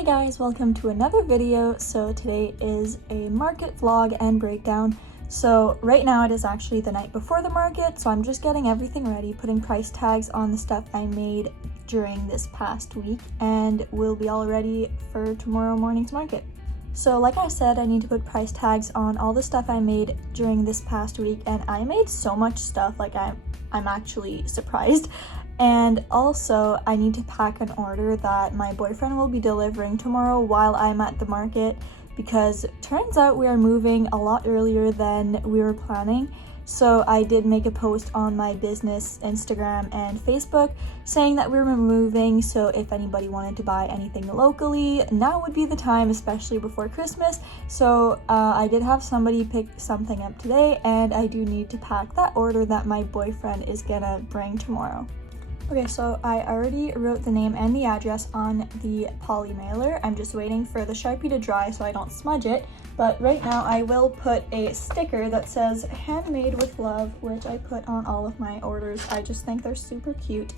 Hey guys, welcome to another video. So today is a market vlog and breakdown. So right now it is actually the night before the market, so I'm just getting everything ready, putting price tags on the stuff I made during this past week, and we'll be all ready for tomorrow morning's market. So like I said, I need to put price tags on all the stuff I made during this past week, and I made so much stuff, like I'm actually surprised. And also, I need to pack an order that my boyfriend will be delivering tomorrow while I'm at the market, because turns out we are moving a lot earlier than we were planning. So I did make a post on my business Instagram and Facebook saying that we were moving, so if anybody wanted to buy anything locally, now would be the time, especially before Christmas. So I did have somebody pick something up today, and I do need to pack that order that my boyfriend is gonna bring tomorrow. Okay, so I already wrote the name and the address on the poly mailer. I'm just waiting for the Sharpie to dry so I don't smudge it. But right now I will put a sticker that says handmade with love, which I put on all of my orders. I just think they're super cute.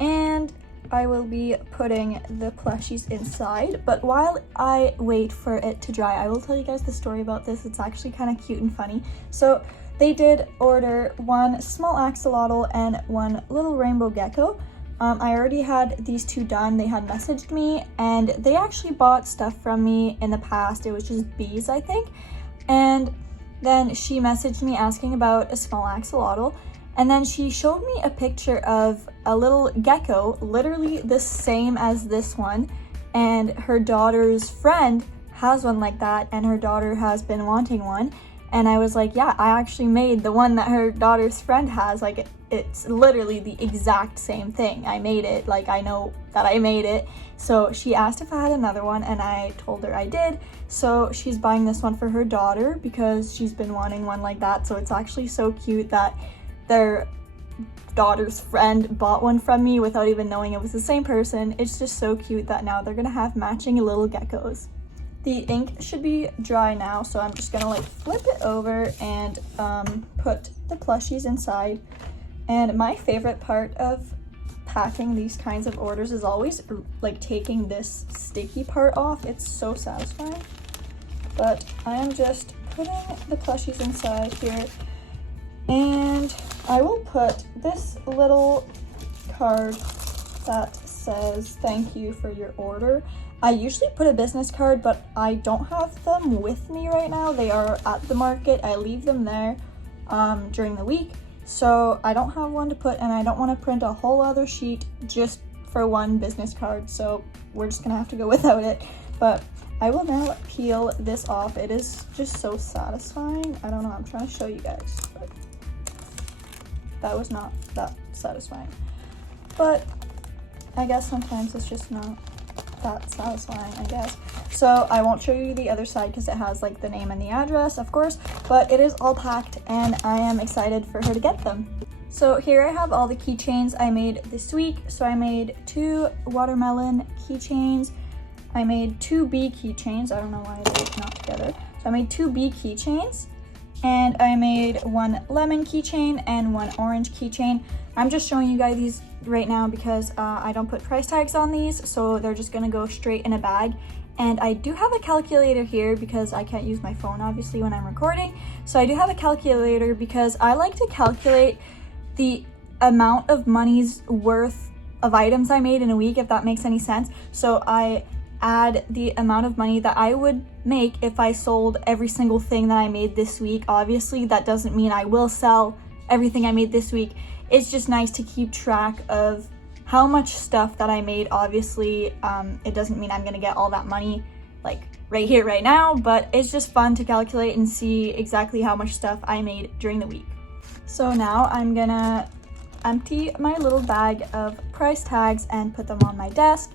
And I will be putting the plushies inside. But while I wait for it to dry, I will tell you guys the story about this. It's actually kind of cute and funny. So they did order one small axolotl and one little rainbow gecko. I already had these two done. They had messaged me, and they actually bought stuff from me in the past. It was just bees, I think. And then she messaged me asking about a small axolotl, and then she showed me a picture of a little gecko, literally the same as this one, and her daughter's friend has one like that, and her daughter has been wanting one. And I was like, yeah, I actually made the one that her daughter's friend has. Like, it's literally the exact same thing. I made it, like, I know that I made it. So she asked if I had another one, and I told her I did. So she's buying this one for her daughter because she's been wanting one like that. So it's actually so cute that their daughter's friend bought one from me without even knowing it was the same person. It's just so cute that now they're gonna have matching little geckos. The ink should be dry now, so I'm just gonna like flip it over and put the plushies inside. And my favorite part of packing these kinds of orders is always like taking this sticky part off. It's so satisfying. But I am just putting the plushies inside here, and I will put this little card that says thank you for your order. I usually put a business card, but I don't have them with me right now. They are at the market. I leave them there during the week, so I don't have one to put, and I don't want to print a whole other sheet just for one business card, so we're just gonna have to go without it. But I will now peel this off. It is just so satisfying. I don't know, I'm trying to show you guys, but that was not that satisfying. But I guess sometimes it's just not that satisfying, I guess. So I won't show you the other side because it has like the name and the address, of course, but it is all packed, and I am excited for her to get them. So here I have all the keychains I made this week. So I made 2 watermelon keychains. I made 2 bee keychains. I don't know why they're not together. So I made 2 bee keychains, and I made 1 lemon keychain and 1 orange keychain. I'm just showing you guys these right now because I don't put price tags on these, so they're just gonna go straight in a bag. And I do have a calculator here because I can't use my phone obviously when I'm recording. So I do have a calculator because I like to calculate the amount of money's worth of items I made in a week, if that makes any sense. So I add the amount of money that I would make if I sold every single thing that I made this week. Obviously, that doesn't mean I will sell everything I made this week. It's just nice to keep track of how much stuff that I made. Obviously, it doesn't mean I'm gonna get all that money like right here, right now, but it's just fun to calculate and see exactly how much stuff I made during the week. So now I'm gonna empty my little bag of price tags and put them on my desk.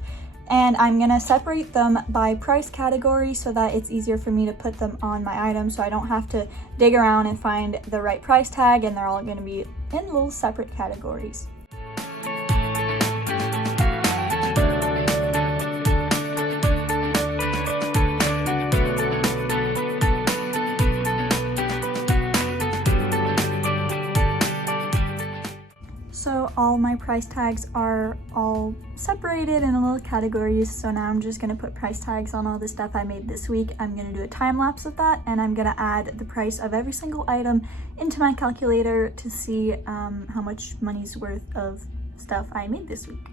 And I'm gonna separate them by price category so that it's easier for me to put them on my items, so I don't have to dig around and find the right price tag, and they're all gonna be in little separate categories. So all all my price tags are all separated in little categories. So now I'm just gonna put price tags on all the stuff I made this week. I'm gonna do a time lapse of that, and I'm gonna add the price of every single item into my calculator to see how much money's worth of stuff I made this week.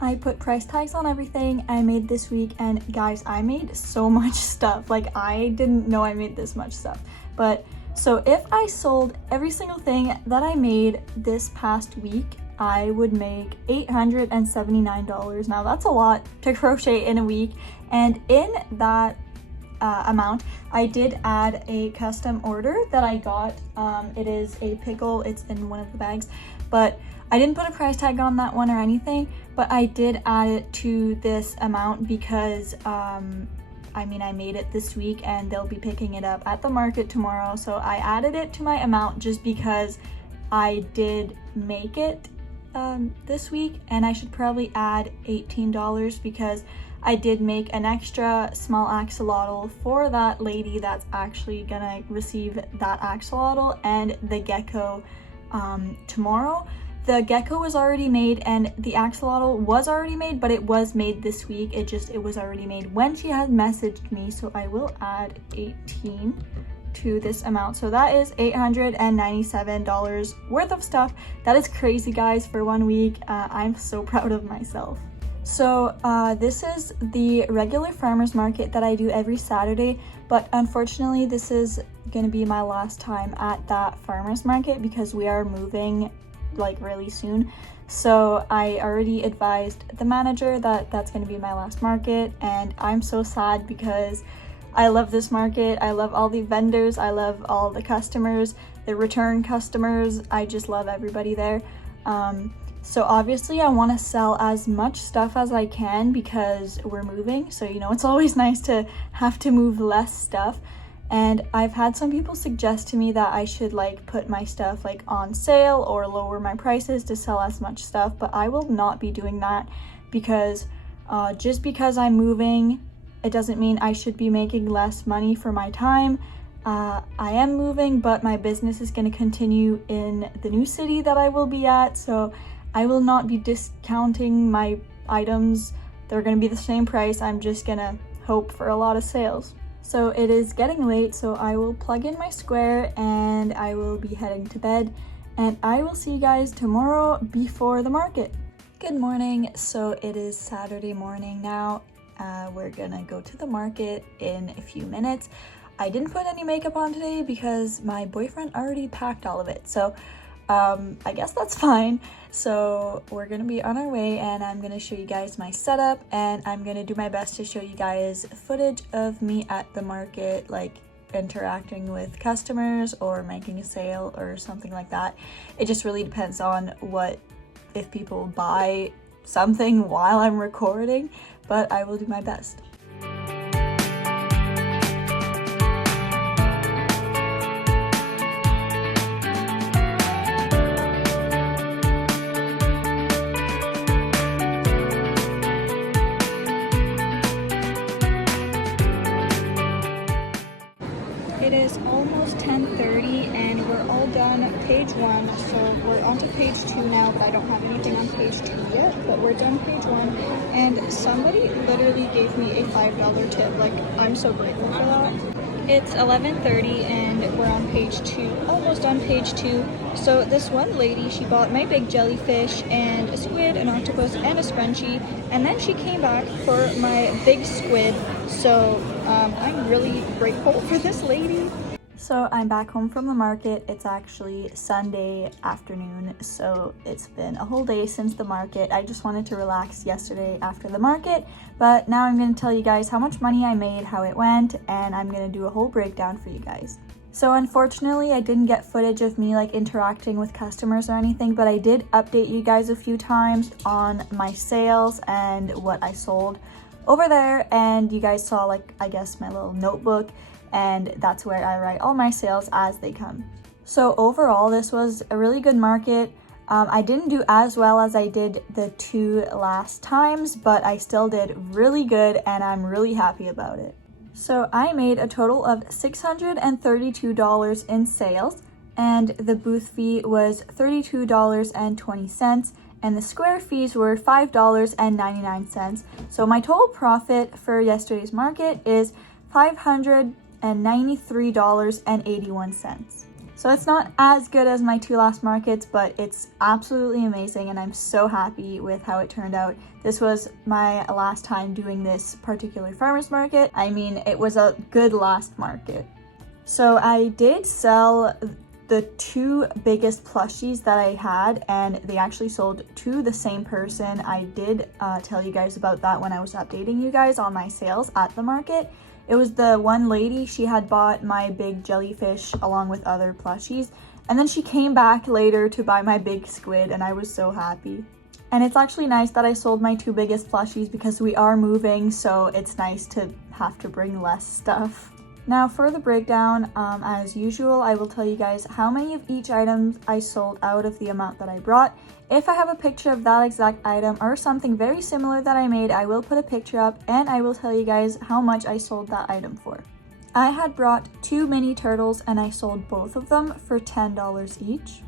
I put price tags on everything I made this week, and guys, I made so much stuff. Like, I didn't know I made this much stuff. But so if I sold every single thing that I made this past week, I would make $879. Now that's a lot to crochet in a week, and in that amount I did add a custom order that I got. It is a pickle, it's in one of the bags, but I didn't put a price tag on that one or anything, but I did add it to this amount because I mean, I made it this week and they'll be picking it up at the market tomorrow. So I added it to my amount just because I did make it this week, and I should probably add $18 because I did make an extra small axolotl for that lady that's actually gonna receive that axolotl and the gecko tomorrow. The gecko was already made and the axolotl was already made, but it was made this week. It was already made when she had messaged me, so I will add 18 to this amount. So that is $897 worth of stuff. That is crazy, guys, for 1 week. I'm so proud of myself. So this is the regular farmers market that I do every Saturday, but unfortunately this is gonna be my last time at that farmers market because we are moving like really soon. So I already advised the manager that that's going to be my last market, and I'm so sad because I love this market. I love all the vendors, I love all the customers, the return customers. I just love everybody there. So obviously I want to sell as much stuff as I can because we're moving, so you know, it's always nice to have to move less stuff. And I've had some people suggest to me that I should like put my stuff like on sale or lower my prices to sell as much stuff, but I will not be doing that because just because I'm moving, it doesn't mean I should be making less money for my time. I am moving, but my business is going to continue in the new city that I will be at, so I will not be discounting my items. They're going to be the same price. I'm just going to hope for a lot of sales. So it is getting late, so I will plug in my square and I will be heading to bed, and I will see you guys tomorrow before the market. Good morning. So it is Saturday morning now. We're gonna go to the market in a few minutes. I didn't put any makeup on today because my boyfriend already packed all of it, so I guess that's fine. So we're gonna be on our way, and I'm gonna show you guys my setup, and I'm gonna do my best to show you guys footage of me at the market, like interacting with customers or making a sale or something like that. It just really depends on if people buy something while I'm recording, but I will do my best. It is almost 10:30 and we're all done page 1, so we're on to page 2 now, but I don't have anything on page 2 yet, but we're done page 1, and somebody literally gave me a $5 tip. Like, I'm so grateful for that. It's 11:30 and we're on page 2, almost on page 2. So this one lady, she bought my big jellyfish and a squid, an octopus, and a scrunchie, and then she came back for my big squid. So I'm really grateful for this lady. So I'm back home from the market. It's actually Sunday afternoon, so it's been a whole day since the market. I just wanted to relax yesterday after the market, but now I'm going to tell you guys how much money I made, how it went, and I'm going to do a whole breakdown for you guys. So unfortunately, I didn't get footage of me like interacting with customers or anything, but I did update you guys a few times on my sales and what I sold over there, and you guys saw like, I guess, my little notebook, and that's where I write all my sales as they come. So overall, this was a really good market. I didn't do as well as I did the 2 last times, but I still did really good and I'm really happy about it. So I made a total of $632 in sales, and the booth fee was $32.20, and the square fees were $5.99. So my total profit for yesterday's market is $593.81. So it's not as good as my 2 last markets, but it's absolutely amazing and I'm so happy with how it turned out. This was my last time doing this particular farmer's market. I mean, it was a good last market. So I did sell the 2 biggest plushies that I had, and they actually sold to the same person. I did tell you guys about that when I was updating you guys on my sales at the market. It was the one lady, she had bought my big jellyfish along with other plushies, and then she came back later to buy my big squid, and I was so happy. And it's actually nice that I sold my 2 biggest plushies because we are moving, so it's nice to have to bring less stuff. Now for the breakdown, as usual, I will tell you guys how many of each item I sold out of the amount that I brought. If I have a picture of that exact item or something very similar that I made, I will put a picture up and I will tell you guys how much I sold that item for. I had brought 2 mini turtles and I sold both of them for $10 each.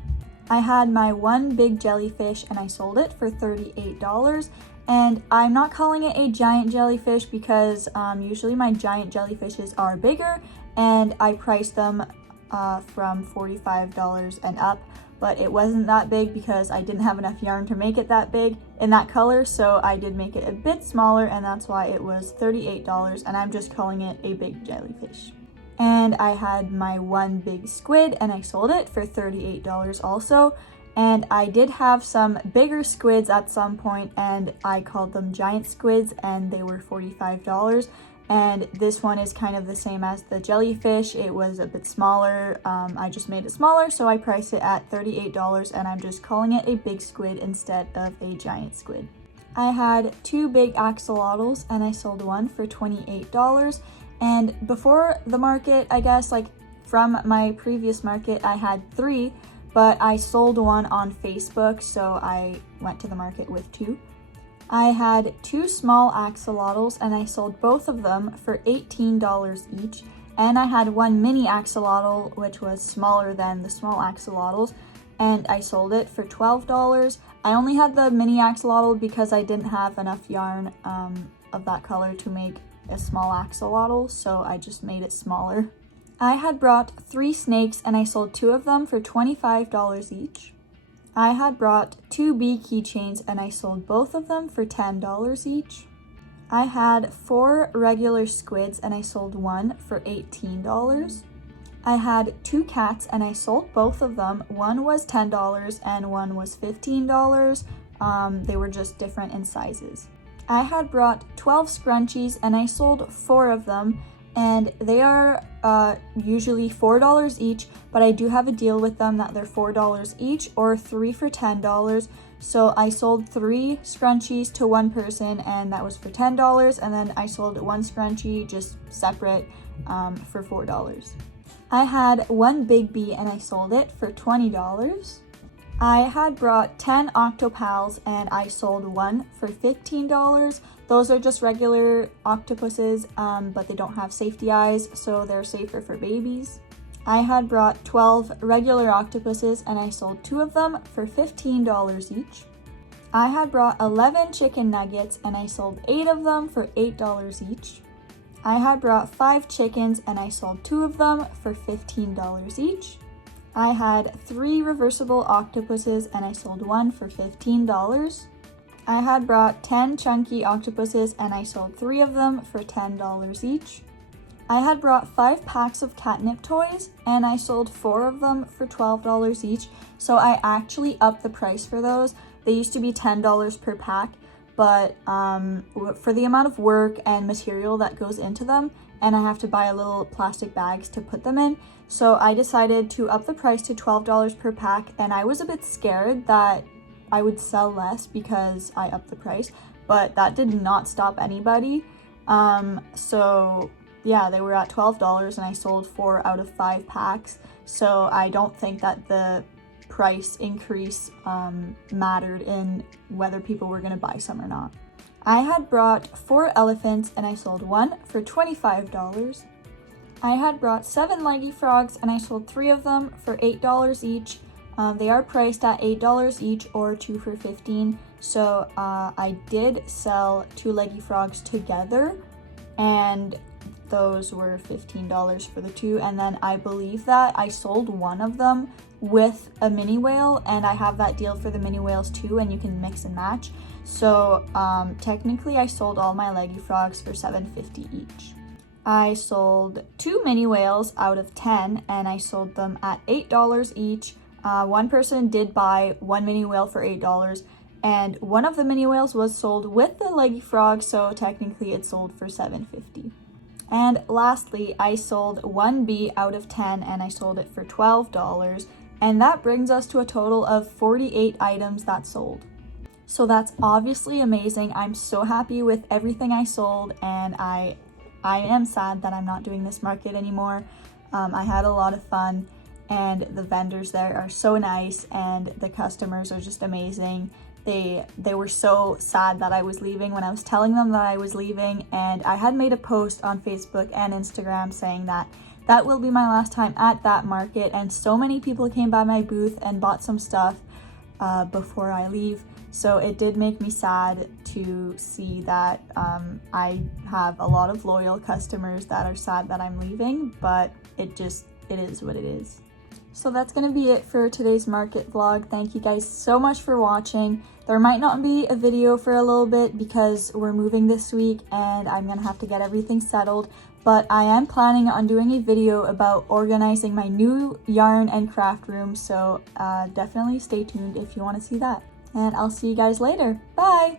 I had my 1 big jellyfish and I sold it for $38. And I'm not calling it a giant jellyfish because usually my giant jellyfishes are bigger, and I priced them from $45 and up, but it wasn't that big because I didn't have enough yarn to make it that big in that color, so I did make it a bit smaller, and that's why it was $38, and I'm just calling it a big jellyfish. And I had my 1 big squid and I sold it for $38 also. And I did have some bigger squids at some point, and I called them giant squids, and they were $45. And this one is kind of the same as the jellyfish. It was a bit smaller. I just made it smaller, so I priced it at $38, and I'm just calling it a big squid instead of a giant squid. I had 2 big axolotls, and I sold one for $28. And before the market, I guess, like from my previous market, I had 3. But I sold one on Facebook, so I went to the market with 2. I had 2 small axolotls and I sold both of them for $18 each. And I had 1 mini axolotl, which was smaller than the small axolotls, and I sold it for $12. I only had the mini axolotl because I didn't have enough yarn of that color to make a small axolotl, so I just made it smaller. I had brought 3 snakes and I sold 2 of them for $25 each. I had brought 2 bee keychains and I sold both of them for $10 each. I had 4 regular squids and I sold one for $18. I had 2 cats and I sold both of them. One was $10 and one was $15. They were just different in sizes. I had brought 12 scrunchies and I sold 4 of them. And they are usually $4 each, but I do have a deal with them that they're $4 each or 3 for $10. So I sold 3 scrunchies to one person, and that was for $10. And then I sold 1 scrunchie just separate for $4. I had 1 big bee and I sold it for $20. I had brought 10 octopals and I sold one for $15. Those are just regular octopuses, but they don't have safety eyes, so they're safer for babies. I had brought 12 regular octopuses and I sold 2 of them for $15 each. I had brought 11 chicken nuggets and I sold 8 of them for $8 each. I had brought 5 chickens and I sold 2 of them for $15 each. I had 3 reversible octopuses and I sold one for $15. I had brought 10 chunky octopuses and I sold 3 of them for $10 each. I had brought 5 packs of catnip toys and I sold 4 of them for $12 each. So I actually upped the price for those. They used to be $10 per pack, but for the amount of work and material that goes into them, and I have to buy little plastic bags to put them in, so I decided to up the price to $12 per pack. And I was a bit scared that I would sell less because I upped the price, but that did not stop anybody. So yeah, they were at $12 and I sold 4 out of 5 packs. So I don't think that the price increase mattered in whether people were gonna buy some or not. I had brought 4 elephants and I sold 1 for $25. I had brought 7 leggy frogs and I sold 3 of them for $8 each. They are priced at $8 each or 2 for $15. So I did sell 2 leggy frogs together, and those were $15 for the 2. And then I believe that I sold 1 of them with a mini whale, and I have that deal for the mini whales too, and you can mix and match. So technically I sold all my leggy frogs for $7.50 each. I sold 2 mini whales out of 10 and I sold them at $8 each. One person did buy 1 mini whale for $8, and one of the mini whales was sold with the leggy frog, so technically it sold for $7.50. And lastly, I sold 1 bee out of 10 and I sold it for $12, and that brings us to a total of 48 items that sold. So that's obviously amazing. I'm so happy with everything I sold, and I am sad that I'm not doing this market anymore. I had a lot of fun, and the vendors there are so nice, and the customers are just amazing. They were so sad that I was leaving when I was telling them that I was leaving, and I had made a post on Facebook and Instagram saying that that will be my last time at that market, and so many people came by my booth and bought some stuff before I leave. So it did make me sad to see that I have a lot of loyal customers that are sad that I'm leaving, but it is what it is. So that's going to be it for today's market vlog. Thank you guys so much for watching. There might not be a video for a little bit because we're moving this week and I'm going to have to get everything settled, but I am planning on doing a video about organizing my new yarn and craft room, so definitely stay tuned if you want to see that. And I'll see you guys later. Bye!